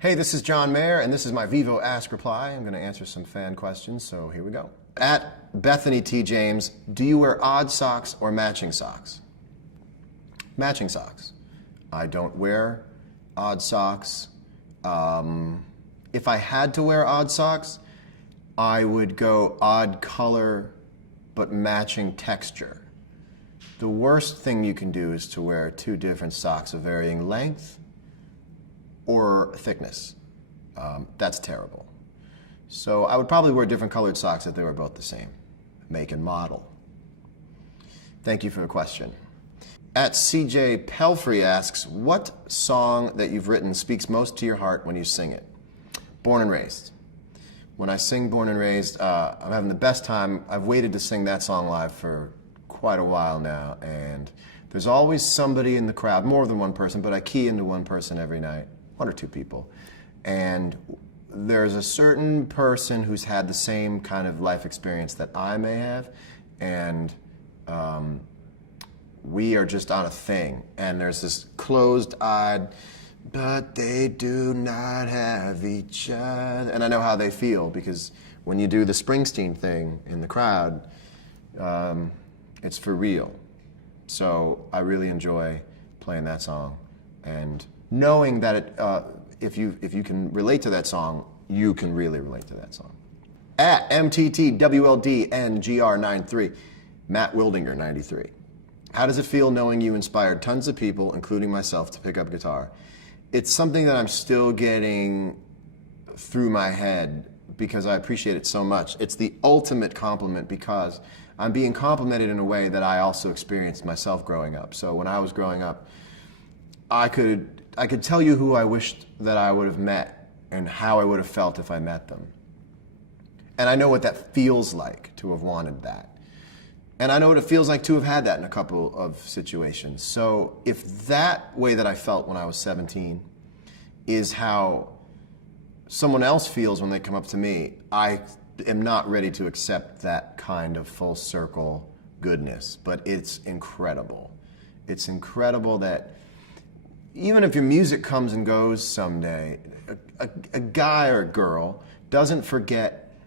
Hey, this is John Mayer, and this is my Vivo Ask Reply. I'm going to answer some fan questions, so here we go. At Bethany T. James, do you wear odd socks or matching socks? Matching socks. I don't wear odd socks. If I had to wear odd socks, I would go odd color but matching texture. The worst thing you can do is to wear two different socks of varying length or thickness. That's terrible. So I would probably wear different colored socks if they were both the same make and model. Thank you for the question. At CJ Pelfrey asks, what song that you've written speaks most to your heart when you sing it? Born and Raised. When I sing Born and Raised, I'm having the best time. I've waited to sing that song live for quite a while now, and there's always somebody in the crowd, more than one person, but I key into one person every night, one or two people. And there's a certain person who's had the same kind of life experience that I may have, and we are just on a thing. And there's this closed-eyed, but they do not have each other. And I know how they feel, because when you do the Springsteen thing in the crowd, it's for real. So I really enjoy playing that song, and knowing that it, if you can relate to that song, you can really relate to that song. At MTTWLDNGR93, Matt Wildinger 93. How does it feel knowing you inspired tons of people, including myself, to pick up guitar? It's something that I'm still getting through my head because I appreciate it so much. It's the ultimate compliment because I'm being complimented in a way that I also experienced myself growing up. So when I was growing up, I could tell you who I wished that I would have met and how I would have felt if I met them. And I know what that feels like to have wanted that. And I know what it feels like to have had that in a couple of situations. So if that way that I felt when I was 17 is how someone else feels when they come up to me, I am not ready to accept that kind of full circle goodness. But it's incredible. It's incredible that even if your music comes and goes someday, a guy or a girl doesn't forget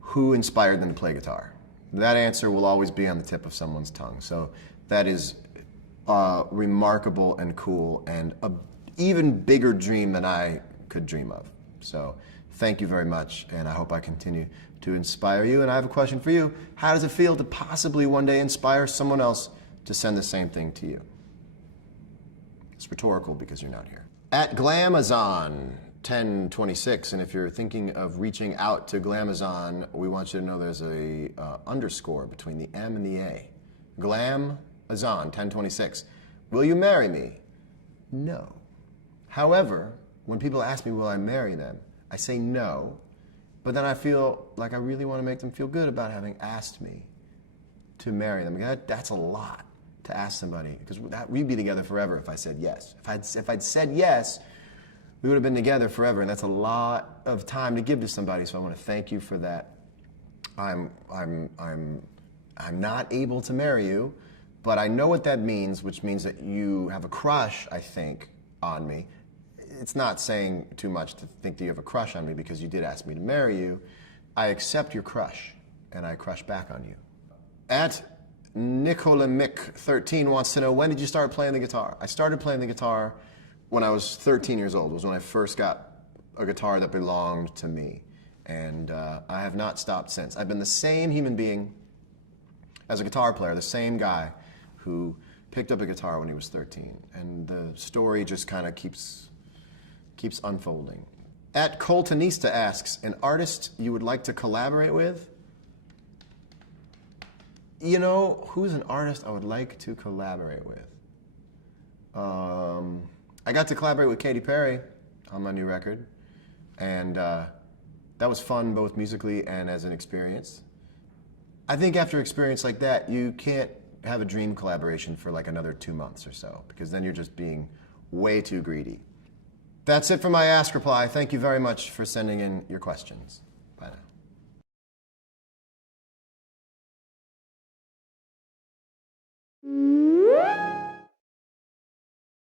who inspired them to play guitar. That answer will always be on the tip of someone's tongue. So that is remarkable and cool, and an even bigger dream than I could dream of. So thank you very much, and I hope I continue to inspire you. And I have a question for you. How does it feel to possibly one day inspire someone else to send the same thing to you? It's rhetorical because you're not here. At Glamazon 1026, and if you're thinking of reaching out to Glamazon, we want you to know there's a underscore between the M and the A. Glamazon 1026. Will you marry me? No. However, when people ask me, will I marry them? I say no, but then I feel like I really want to make them feel good about having asked me to marry them. That's a lot to ask somebody, because we'd be together forever if I said yes. If I'd said yes, we would have been together forever, and that's a lot of time to give to somebody. So I want to thank you for that. I'm not able to marry you, but I know what that means, which means that you have a crush, I think, on me. It's not saying too much to think that you have a crush on me because you did ask me to marry you. I accept your crush, and I crush back on you. At Nicolamick13 wants to know, when did you start playing the guitar? I started playing the guitar when I was 13 years old. It was when I first got a guitar that belonged to me. And I have not stopped since. I've been the same human being as a guitar player, the same guy who picked up a guitar when he was 13. And the story just kind of keeps unfolding. At Coltonista asks, an artist you would like to collaborate with? You know, who's an artist I would like to collaborate with? I got to collaborate with Katy Perry on my new record, and that was fun both musically and as an experience. I think after an experience like that, you can't have a dream collaboration for like another 2 months or so, because then you're just being way too greedy. That's it for my Ask Reply. Thank you very much for sending in your questions. Bye now.